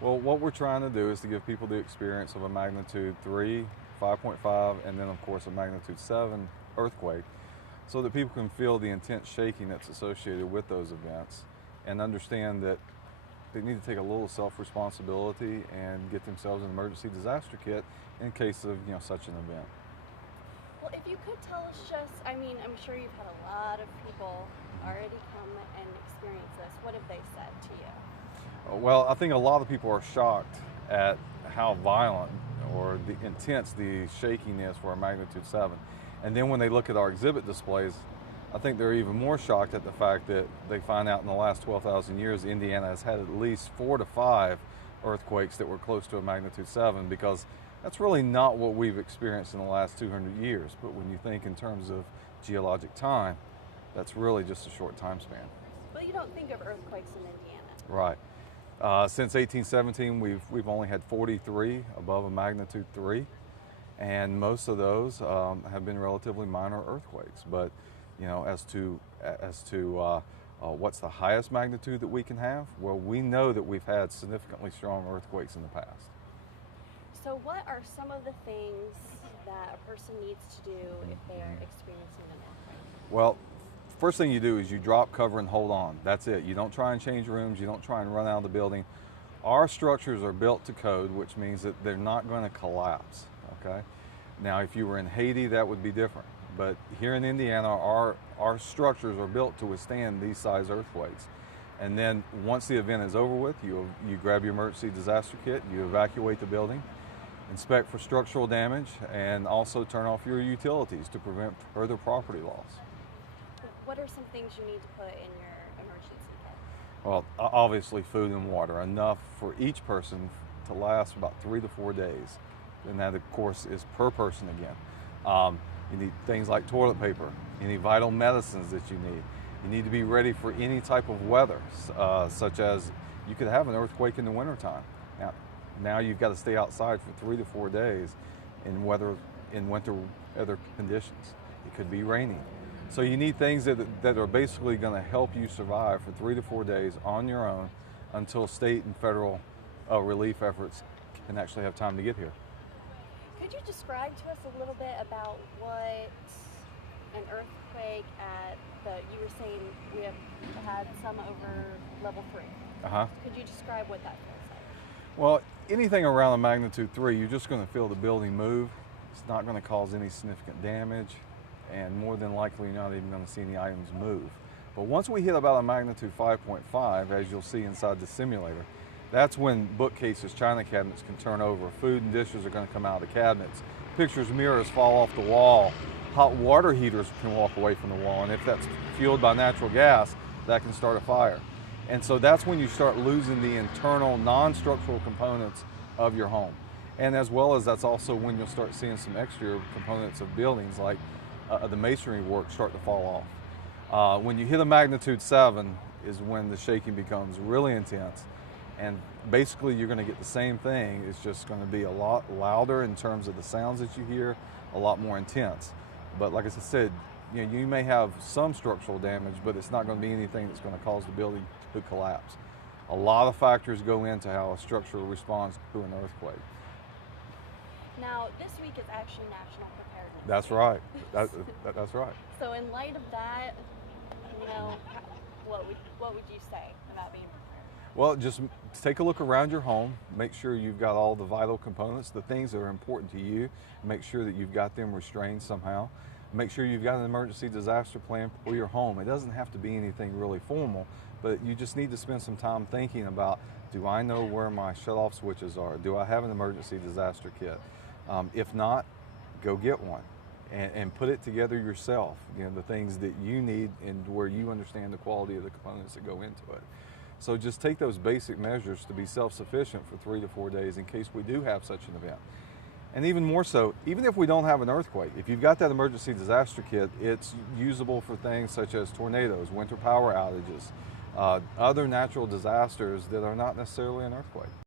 Well, what we're trying to do is to give people the experience of a magnitude 3, 5.5, and then of course a magnitude 7 earthquake, so that people can feel the intense shaking that's associated with those events and understand that they need to take a little self-responsibility and get themselves an emergency disaster kit in case of such an event. Well, if you could tell us I mean, I'm sure you've had a lot of people already come and experience this. What have they said to you? Well, I think a lot of people are shocked at how violent or the intense the shaking is for a magnitude 7. And then when they look at our exhibit displays, I think they're even more shocked at the fact that they find out in the last 12,000 years, Indiana has had at least 4 to 5 earthquakes that were close to a magnitude 7, because that's really not what we've experienced in the last 200 years. But when you think in terms of geologic time, that's really just a short time span. Well, you don't think of earthquakes in Indiana. Right. Since 1817, we've only had 43 above a magnitude 3, and most of those have been relatively minor earthquakes. But as to what's the highest magnitude that we can have, well, we know that we've had significantly strong earthquakes in the past. So what are some of the things that a person needs to do if they are experiencing an earthquake? Well, first thing you do is you drop, cover, and hold on. That's it. You don't try and change rooms. You don't try and run out of the building. Our structures are built to code, which means that they're not going to collapse, okay? Now, if you were in Haiti, that would be different. But here in Indiana, our structures are built to withstand these size earthquakes. And then once the event is over with, you grab your emergency disaster kit, you evacuate the building, inspect for structural damage, and also turn off your utilities to prevent further property loss. What are some things you need to put in your emergency kit? Well, obviously food and water, enough for each person to last about 3 to 4 days. And that, of course, is per person again. You need things like toilet paper, any vital medicines that you need. You need to be ready for any type of weather, such as you could have an earthquake in the wintertime. Now you've got to stay outside for 3 to 4 days in winter weather conditions. It could be raining. So you need things that are basically going to help you survive for 3 to 4 days on your own until state and federal relief efforts can actually have time to get here. Could you describe to us a little bit about what an earthquake you were saying we have had some over level 3. Could you describe what that feels like? Well, anything around a magnitude 3, you're just going to feel the building move. It's not going to cause any significant damage, and more than likely you're not even going to see any items move. But once we hit about a magnitude 5.5, as you'll see inside the simulator, that's when bookcases, china cabinets can turn over, food and dishes are going to come out of the cabinets, pictures, mirrors fall off the wall, hot water heaters can walk away from the wall, and if that's fueled by natural gas, that can start a fire. And so that's when you start losing the internal non-structural components of your home. And as well as that's also when you'll start seeing some exterior components of buildings like the masonry work start to fall off. When you hit a magnitude 7 is when the shaking becomes really intense. And basically you're going to get the same thing. It's just going to be a lot louder in terms of the sounds that you hear, a lot more intense. But like I said, you may have some structural damage, but it's not going to be anything that's going to cause the building to collapse. A lot of factors go into how a structure responds to an earthquake. Now, this week is actually National Preparedness That's Week. right. That's right. So in light of that, what would you say about being prepared? Well, just take a look around your home. Make sure you've got all the vital components, the things that are important to you. Make sure that you've got them restrained somehow. Make sure you've got an emergency disaster plan for your home. It doesn't have to be anything really formal, but you just need to spend some time thinking about, do I know where my shut-off switches are? Do I have an emergency disaster kit? If not, go get one and put it together yourself. The things that you need and where you understand the quality of the components that go into it. So just take those basic measures to be self-sufficient for 3 to 4 days in case we do have such an event. And even more so, even if we don't have an earthquake, if you've got that emergency disaster kit, it's usable for things such as tornadoes, winter power outages, other natural disasters that are not necessarily an earthquake.